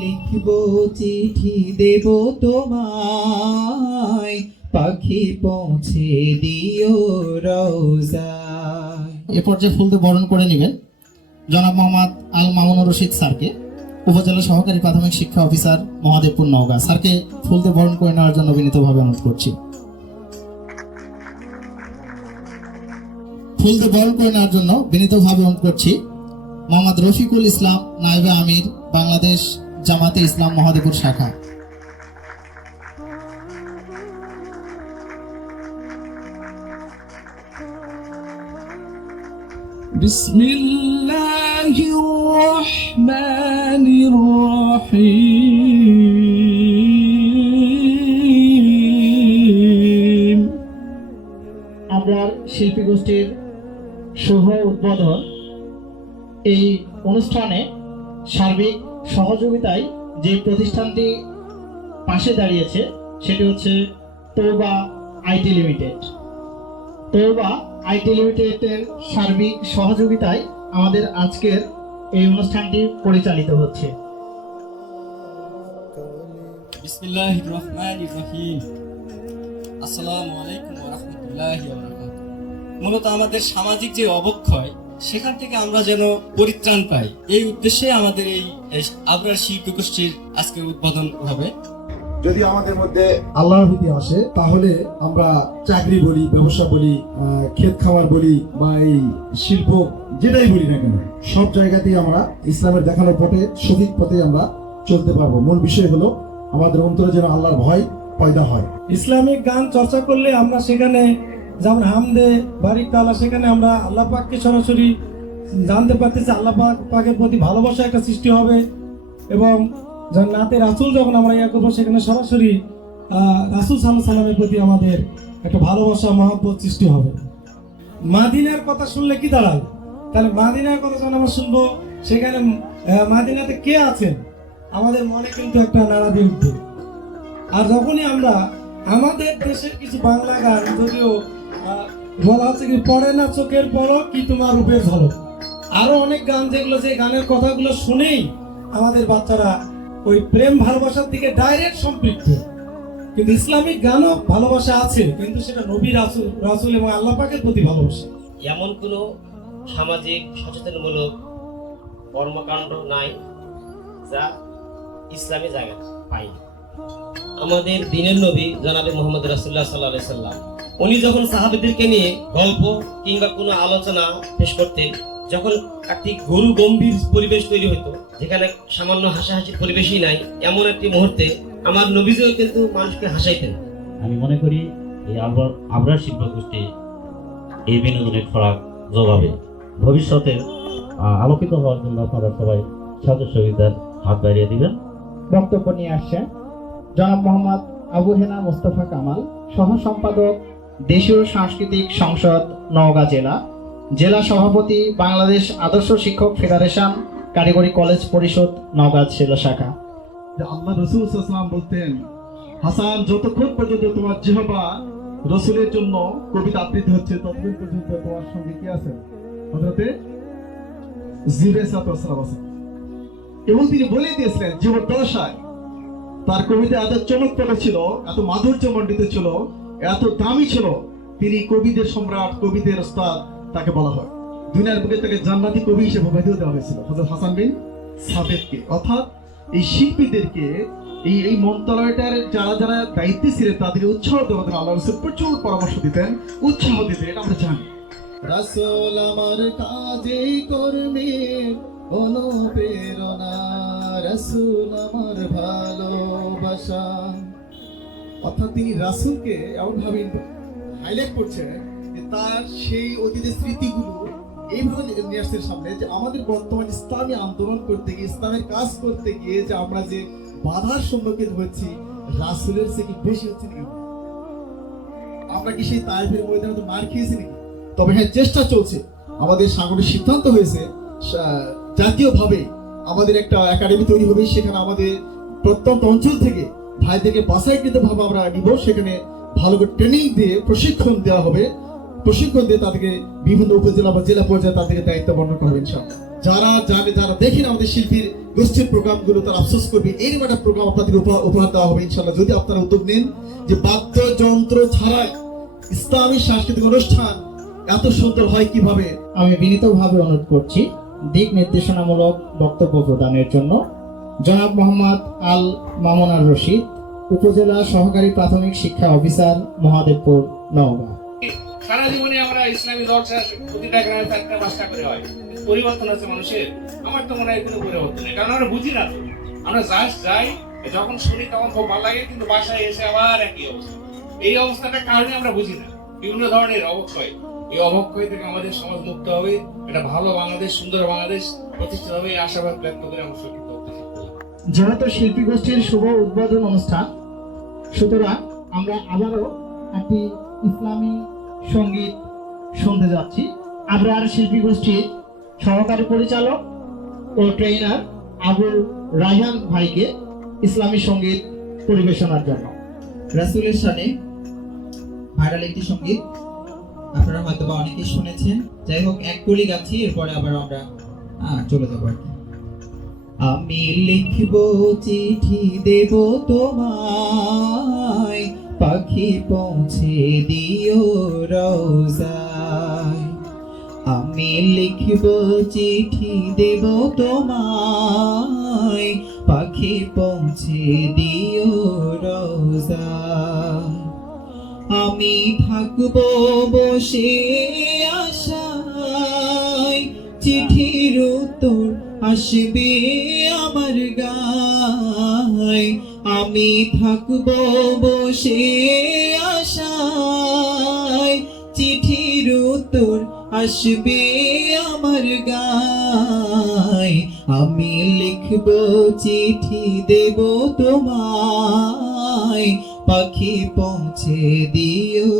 লিখব চিঠি দেব তোমায়, পাখি পৌঁছে দিও রওজায়। এ পর্যায়ে ফুল দিয়ে বরণ করে নেবেন জনাব মোহাম্মদ আল মামুনুর রশিদ স্যারকে, উপজেলা সহকারী প্রাথমিক শিক্ষা অফিসার, মহাদেবপুর, নওগাঁ। স্যারকে ফুল দিয়ে বরণ করে নেওয়ার জন্য বিনীতভাবে অনুরোধ করছি। ফুল দিয়ে বরণ করে নেওয়ার জন্য বিনীতভাবে অনুরোধ করছি মোহাম্মদ রফিকুল ইসলাম, নায়েবে আমির, বাংলাদেশ জামাতে ইসলাম মহাদেবপুর শাখা। বিসমিল্লাহির রহমানির রহিম। আমরা শিল্পী গোষ্ঠীর শুভ উদ্বোধন। এই অনুষ্ঠানে সার্বিক সহযোগিতায় যে প্রতিষ্ঠানটি পাশে দাঁড়িয়েছে সেটি হচ্ছে তৌবা আইটি লিমিটেড। তৌবা আইটি লিমিটেডের সার্বিক সহযোগিতায় আমাদের আজকের এই অনুষ্ঠানটি পরিচালিত হচ্ছে। বিসমিল্লাহির রহমানির রহিম। আসসালামু আলাইকুম ওয়া রাহমাতুল্লাহি ওয়া বারাকাতুহু। মূলত আমাদের সামাজিক যে অবক্ষয় সেখান থেকে আমরা যেন পরিত্রাণ পাই, এই উদ্দেশ্যে আমাদের এই আবরার শিল্পী গোষ্ঠীর আজকে উদ্বোধন হবে। যদি আমাদের মধ্যে আল্লাহর ভীতি আসে তাহলে আমরা চাকরি বলি, ব্যবসা বলি, ক্ষেত খামার বলি বা এই শিল্প যেটাই বলি না কেন, সব জায়গাতেই আমরা ইসলামের দেখানোর পথে, সঠিক পথে আমরা চলতে পারবো। মূল বিষয় হলো আমাদের অন্তরে যেন আল্লাহর ভয় পয়দা হয়। ইসলামিক গান চর্চা করলে আমরা সেখানে যেমন হামদে বারিক তাআলা, সেখানে আমরা আল্লাহ পাককে সরাসরি জানতে পারতেছি, আল্লাহ পাকের প্রতি ভালোবাসা একটা সৃষ্টি হবে। এবং নাতে রাসূল যখন আমরা ইয়া করবো সেখানে সরাসরি রাসূল সাল্লাল্লাহু আলাইহি সাল্লামের প্রতি আমাদের একটা ভালোবাসা, মহব্বত সৃষ্টি হবে। মাদিনার কথা শুনলে কি দাঁড়ায়? তাহলে মাদিনার কথা যখন আমরা শুনবো, সেখানে মাদিনাতে কে আছেন আমাদের মনে কিন্তু একটা নাড়া দিয়ে উঠবে। আর যখনই আমরা আমাদের দেশের কিছু বাংলা গান, যদিও বলা হচ্ছে কি পড়ে না চোখের পলক কি তোমার রূপের ঝলক, আরো অনেক গান যেগুলো, যে গানের কথাগুলো শুনেই আমাদের বাচ্চারা ওই প্রেম ভালোবাসার দিকে ডাইরেক্ট সম্পৃক্ত। কিন্তু ইসলামিক গানও ভালোবাসা আছে, কিন্তু সেটা নবী রাসূল এবং আল্লাহ পাকের প্রতি ভালোবাসা। এমন কোনো সামাজিক সচেতনমূলক কর্মকাণ্ড নাই যা ইসলামী জায়গা পায়নি। আমাদের দিনের নবী জনাবে মুহাম্মদ রাসূলুল্লাহ সাল্লাল্লাহু আলাইহি সাল্লাম, উনি যখন সাহাবীদেরকে নিয়ে গল্প কিংবা কোনো আলোচনা পেশ করতেন, যখন একটি গরু গম্ভীর পরিবেশ তৈরি হতো, যেখানে সামান্য হাসাহাসির পরিবেশই নাই, এমন একটি মুহূর্তে আমার নবীজিও কিন্তু মানুষকে হাসাইতেন। আমি মনে করি এই আবরার শিল্পী গোষ্ঠী এই বিনোদনের খোরাক যোগাবে। ভবিষ্যতে আলোকিত হওয়ার জন্য আপনারা সবাই সহযোগিতার হাত বাড়িয়ে দিবেন। বক্তব্য নিয়ে আসছেন জনাব মোহাম্মদ আবু হেনা মোস্তফা কামাল, সহ সম্পাদক, দেশীয় সাংস্কৃতিক সংসদ, নওগাঁ জেলা, জেলা সভাপতি, বাংলাদেশ আদর্শ শিক্ষক ফেডারেশন, কারিগরি কলেজ পরিষদ, নওগাঁ জেলা শাখা। আল্লাহ রাসূল সাল্লাল্লাহু আলাইহি ওয়াসাল্লাম বলতেন, হাসান যতক্ষণ পর্যন্ত তোমার জিহ্বা রাসূলের জন্য কবিতা আবৃত্তি হচ্ছে ততক্ষণ পর্যন্ত তোমার সঙ্গে কি আছে? হযরতে জিবরাইল সাল্লাল্লাহু আলাইহি ওয়াসাল্লাম। এবং তিনি বলে দিয়েছিলেন জীবদ্দশায় তার কবিতা এত চমৎকার ছিল, এত মাধুর্যমণ্ডিত ছিল, এত দামি ছিল, তিনি কবিদের সম্রাট, কবিদের ওস্তাদ তাকে বলা হয়। দুনিয়ার বুকে তাকে জান্নাতি কবি হিসেবে উপাধি দেওয়া হয়েছিল হযরত হাসান বিন সাবেতকে। অর্থাৎ এই শিল্পীদেরকে এই মন্ত্রণালয়টার যারা যারা দায়িত্বে ছিলেন তাদেরকে উৎসাহ দেওয়ার জন্য আল্লাহ রাসূল প্রচুর পরামর্শ দিতেন, উৎসাহ দিতেন। এটা আমরা জানি। রাসূল আমার কাজে কর্মের অনুপ্রেরণা, রাসূল আমার ভালোবাসা। অর্থাৎ তিনি রাসূলকে এমন ভাবে হাইলাইট করছেন যে তার সেই অতীতের স্মৃতিগুলো এইভাবে নিয়ে আসছে সামনে, যে আমাদের বর্তমান ইসলামী আন্দোলন করতে গিয়ে, ইসলামের কাজ করতে গিয়ে যে আমরা যে বাধার সম্মুখীন হচ্ছি, রাসূলের থেকে কি বেশি হচ্ছে নাকি? আমরা কি সেই তায়েফের ময়দানে মার খেয়েছি নাকি? তবে হ্যাঁ, চেষ্টা চলছে। আমাদের সাংগঠনিক সিদ্ধান্ত হয়েছে জাতীয়ভাবে আমাদের একটা একাডেমি তৈরি হবে, সেখানে আমাদের প্রত্যন্ত অঞ্চল থেকে ভাইদেরকে বাছাইকৃত ভাবে আমরা নিব, সেখানে ভালো করে ট্রেনিং দিয়ে প্রশিক্ষণ দেওয়া হবে, প্রশিক্ষণ দিয়ে তাদেরকে বিভিন্ন উপজেলা বা জেলা পর্যায়ে তাদেরকে দায়িত্ব বর্ণনা করা হবে ইনশাআল্লাহ। যারা জানে, যারা দেখেন আমাদের শিল্পীর গোষ্ঠীর প্রোগ্রামগুলো, তারা আফসোস করবে। এইরকম একটা প্রোগ্রাম আপনাদের উপহার দেওয়া হবে ইনশাল্লাহ, যদি আপনারা উদ্যোগ নেন যে বাদ্যযন্ত্র ছাড়াই ইসলামী সাংস্কৃতিক অনুষ্ঠান এত সুন্দর হয় কিভাবে। আমি বিনীতভাবে অনুরোধ করছি দিক নির্দেশনামূলক বক্তব্য প্রদানের জন্য জনাব মোহাম্মদ আল মামুনার রশিদ, উপজেলা সহকারী প্রাথমিক শিক্ষা অফিসার, মহাদেবপুর, নওগাঁ। সারা জীবনে আমরা ইসলামী দর্শা প্রতিটা গ্রামে 4টা-5টা করে হয়। পরিবর্তন আছে মানুষের, আমার তো মনে হয় কোনো পরিবর্তন নেই, কারণ আমরা বুঝি না তো। আমরা জাস্ট যাই, যখন শুনি তখন খুব ভালো লাগে, কিন্তু বাসায় এসে আবার একই অবস্থা। এই অবস্থাটার কারণে আমরা বুঝি না বিভিন্ন ধরনের অবক্ষয়। এই অবক্ষয় থেকে আমাদের সমাজ মুক্ত হবে, একটা ভালো বাংলাদেশ, সুন্দর বাংলাদেশ প্রতিষ্ঠিত হবে, এই আশাবাদ ব্যক্ত করে আমরা সংক্ষিপ্ত বক্তব্য শেষ করলাম। যেহেতু শিল্পী গোষ্ঠীর শুভ উদ্বোধন অনুষ্ঠান, সুতরাং আমরা আবারও একটি ইসলামী সঙ্গীত শুনতে যাচ্ছি। আবরার শিল্পী গোষ্ঠীর সহকারী পরিচালক ও ট্রেনার আবুল রায়হান ভাইকে ইসলামী সঙ্গীত পরিবেশনার জন্য। রাসূলের শানে ভাইরাল একটি সঙ্গীত, আপনারা হয়তো বা অনেকেই শুনেছেন। যাই হোক, এক কলি গাচ্ছি, এরপরে আবার আমরা চলে যাবো আর কি। আমি লিখব চিঠি দেব তোমায়, পাখি পৌঁছে দিও রওজায়। আমি লিখব চিঠি দেব তোমায়, পাখি পৌঁছে দিও রওজায়। আমি থাকবো বসে আশায়, চিঠির উত্তর আসবে আমার গায়। আমি থাকবো বসে আশায়, চিঠির উত্তর আসবে আমার গায়। আমি লিখব চিঠি দেব তোমায়, পাখি পৌঁছে দিও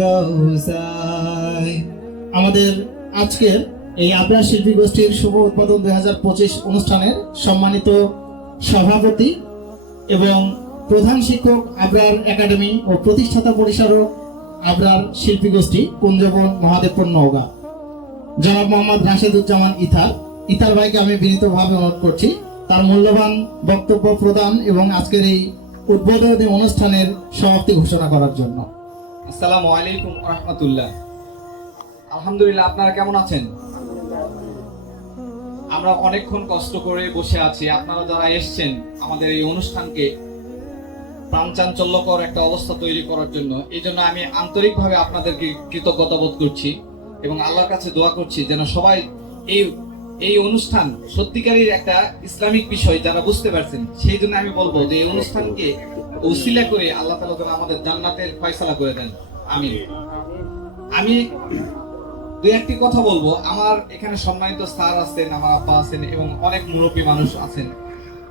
রওজায়। আমাদের আজকের এই আবরার শিল্পী গোষ্ঠীর শুভ উদ্বোধন 2025 অনুষ্ঠানের সম্মানিত সভাপতি এবং প্রধান শিক্ষক আবরার একাডেমি ও প্রতিষ্ঠাতা পরিচালক আবরার শিল্পী গোষ্ঠী, কুঞ্জবন, মহাদেবপুর, নওগাঁ, জনাব মোহাম্মদ রাশেদুজ্জামান ইথার ভাইকে আমি বিনীতভাবে অনুরোধ করছি তার মূল্যবান বক্তব্য প্রদান এবং আজকের এই উদ্বোধনী অনুষ্ঠানের সমাপ্তি ঘোষণা করার জন্য। আসসালামু আলাইকুম ওয়া রাহমাতুল্লাহ। আলহামদুলিল্লাহ, আপনারা কেমন আছেন? আমরা অনেকক্ষণ কষ্ট করে বসে আছি, আপনারা যারা এসেছেন আমাদের এই অনুষ্ঠানকে প্রাণচাঞ্চল্যকর একটা অবস্থা তৈরি করার জন্য। এই জন্য আমি আন্তরিকভাবে আপনাদেরকে কৃতজ্ঞতা বোধ করছি এবং আল্লাহর কাছে দোয়া করছি যেন সবাই এই অনুষ্ঠান সত্যিকারের একটা ইসলামিক বিষয় যারা বুঝতে পারছেন, সেই জন্য আমি বলবো যে এই অনুষ্ঠানকে উসিলা করে আল্লাহ তাআলা যেন আমাদের জান্নাতের ফয়সালা করে দেন। আমি দুই একটি কথা বলবো। আমার এখানে সম্মানিত স্যার আছেন, আমার আব্বা আছেন এবং অনেক মুরব্বী মানুষ আছেন।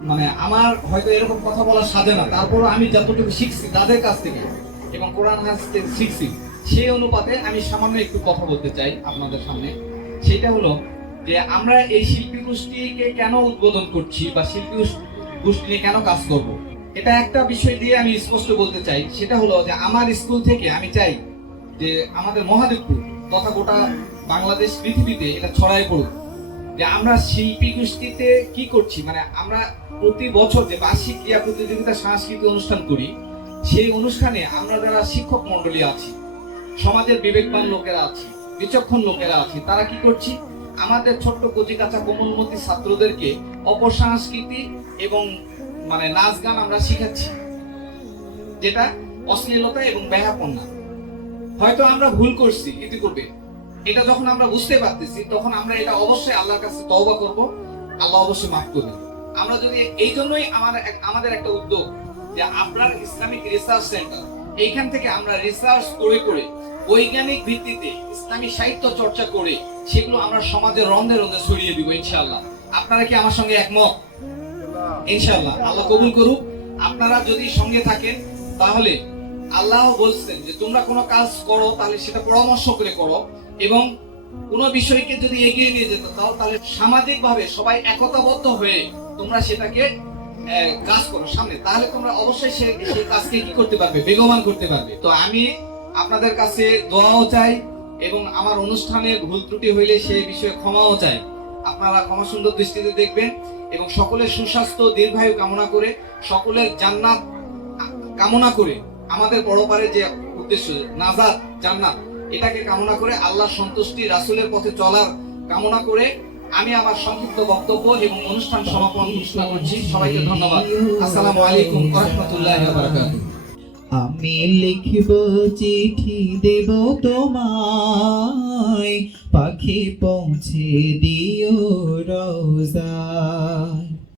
মানে আমার হয়তো এরকম কথা বলা সাজে না, তারপরও আমি যতটুকু শিখছি তাদের কাছ থেকে এবং কোরআন হাদিস থেকে শিখছি, সেই অনুপাতে আমি সামান্য একটু কথা বলতে চাই আপনাদের সামনে। সেটা হলো যে আমরা এই শিল্পী গোষ্ঠীকে কেন উদ্বোধন করছি বা শিল্পী গোষ্ঠী নিয়ে কেন কাজ করব। এটা একটা বিষয় দিয়ে আমি স্পষ্ট বলতে চাই, সেটা হলো যে আমার স্কুল থেকে আমি চাই যে আমাদের মহাদেবপুর তথা গোটা বাংলাদেশ পৃথিবীতে এটা ছড়াই পড়ুক যে আমরা শিল্পী গোষ্ঠীতে কি করছি। মানে আমরা প্রতি বছর যে বার্ষিক ক্রীড়া প্রতিযোগিতা সাংস্কৃতিক অনুষ্ঠান করি, সেই অনুষ্ঠানে আমরা যারা শিক্ষক মন্ডলী আছি, সমাজের বিবেকবান লোকেরা আছি, বিচক্ষণ লোকেরা আছি, তারা কি করছি, আমাদের ছোট্ট কচি কাঁচা কোমলমতি ছাত্রদেরকে অপসংস্কৃতি এবং মানে নাচ গান আমরা শিখাচ্ছি, যেটা অশ্লীলতা এবং ব্যাহাপনা। হয়তো আমরা ভুল করছি ইতিপূর্বে, এটা যখন আমরা বুঝতে পারতেছি তখন আমরা এটা অবশ্যই আল্লাহর কাছে তওবা করব, আল্লাহ অবশ্যই মাফ করবেন। আমরা যদি এই জন্যই আমাদের একটা উদ্যোগ যে আপনার ইসলামিক রিসার্চ সেন্টার, এইখান থেকে আমরা রিসার্চ করে করে বৈজ্ঞানিক ভিত্তিতে ইসলামী সাহিত্য চর্চা করে সেগুলো আমরা সমাজের রন্ধে রন্ধে ছড়িয়ে দিব ইনশাআল্লাহ। আপনারা কি আমার সঙ্গে একমত? ইনশাআল্লাহ আল্লাহ কবুল করুক। আপনারা যদি সঙ্গে থাকেন তাহলে আল্লাহ বলছেন যে তোমরা কোনো কাজ করো তাহলে সেটা পরামর্শ করে করো, এবং কোনো বিষয়কে যদি এগিয়ে নিয়ে যেতে চাও তাহলে সামাজিক ভাবে সবাই একতাবদ্ধ হয়ে তোমরা সেটাকে কাজ করো সামনে, তাহলে তোমরা অবশ্যই সেই কাজকে কি করতে পারবে, বেগবান করতে পারবে। তো আমি আপনাদের কাছে দোয়াও চাই এবং আমার অনুষ্ঠানের ভুল ত্রুটি হইলে সেই বিষয়ে ক্ষমাও চাই। আপনারা ক্ষমা সুন্দর দৃষ্টিতে দেখবেন এবং সকলের সুস্বাস্থ্য দীর্ঘায়ু কামনা করে, সকলের জান্নাত কামনা করে, আমাদের পরপারে যে উদ্দেশ্য নাজাত জান্নাত, এটাকে কামনা করে, আল্লাহর সন্তুষ্টি, রাসূলের পথে চলার কামনা করে আমি আমার সংক্ষিপ্ত বক্তব্য এবং অনুষ্ঠান সমাপন ঘোষণা করছি। সবাইকে ধন্যবাদ। আসসালামু আলাইকুম ওয়া রাহমাতুল্লাহি ওয়া বারাকাতুহু। আমি লিখব চিঠি দেব তোমায়, পাখি পৌঁছে দিও রোজা।